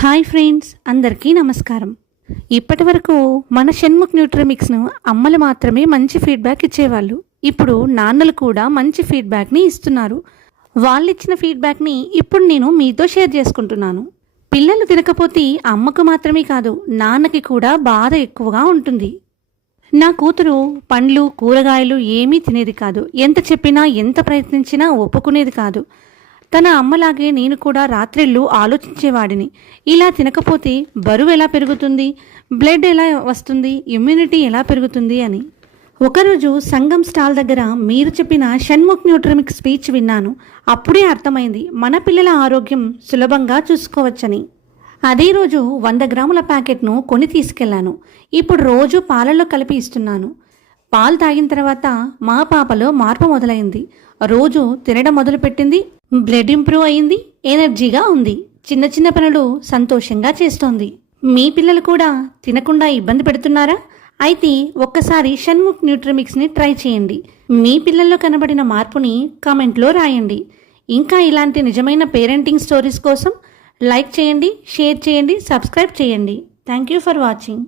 Hi friends, అందరికీ నమస్కారం. ఇప్పటి వరకు మన షణ్ముఖ్ న్యూట్రిమిక్స్ను అమ్మలు మాత్రమే మంచి ఫీడ్బ్యాక్ ఇచ్చేవాళ్ళు. ఇప్పుడు నాన్నలు కూడా మంచి ఫీడ్బ్యాక్ని ఇస్తున్నారు. వాళ్ళు ఇచ్చిన ఫీడ్బ్యాక్ని ఇప్పుడు నేను మీతో షేర్ చేసుకుంటున్నాను. పిల్లలు తినకపోతే అమ్మకు మాత్రమే కాదు, నాన్నకి కూడా బాధ ఎక్కువగా ఉంటుంది. నా కూతురు పండ్లు కూరగాయలు ఏమీ తినేది కాదు. ఎంత చెప్పినా ఎంత ప్రయత్నించినా ఒప్పుకునేది కాదు. తన అమ్మలాగే నేను కూడా రాత్రిళ్ళు ఆలోచించేవాడిని. ఇలా తినకపోతే బరువు ఎలా పెరుగుతుంది, బ్లడ్ ఎలా వస్తుంది, ఇమ్యూనిటీ ఎలా పెరుగుతుంది అని. ఒకరోజు సంగం స్టాల్ దగ్గర మీరు చెప్పిన షణ్ముఖ్ న్యూట్రిమిక్ స్పీచ్ విన్నాను. అప్పుడే అర్థమైంది మన పిల్లల ఆరోగ్యం సులభంగా చూసుకోవచ్చని. అదే రోజు 100 గ్రాముల ప్యాకెట్ను కొని తీసుకెళ్లాను. ఇప్పుడు రోజు పాలల్లో కలిపి ఇస్తున్నాను. పాలు తాగిన తర్వాత మా పాపలో మార్పు మొదలైంది. రోజు తినడం మొదలుపెట్టింది. బ్లడ్ ఇంప్రూవ్ అయింది, ఎనర్జీగా ఉంది. చిన్న చిన్న పనులు సంతోషంగా చేస్తోంది. మీ పిల్లలు కూడా తినకుండా ఇబ్బంది పెడుతున్నారా? అయితే ఒక్కసారి షణ్ముఖ్ న్యూట్రిమిక్స్ని ట్రై చేయండి. మీ పిల్లల్లో కనబడిన మార్పుని కామెంట్లో రాయండి. ఇంకా ఇలాంటి నిజమైన పేరెంటింగ్ స్టోరీస్ కోసం లైక్ చేయండి, షేర్ చేయండి, సబ్స్క్రైబ్ చేయండి. Thank you for watching.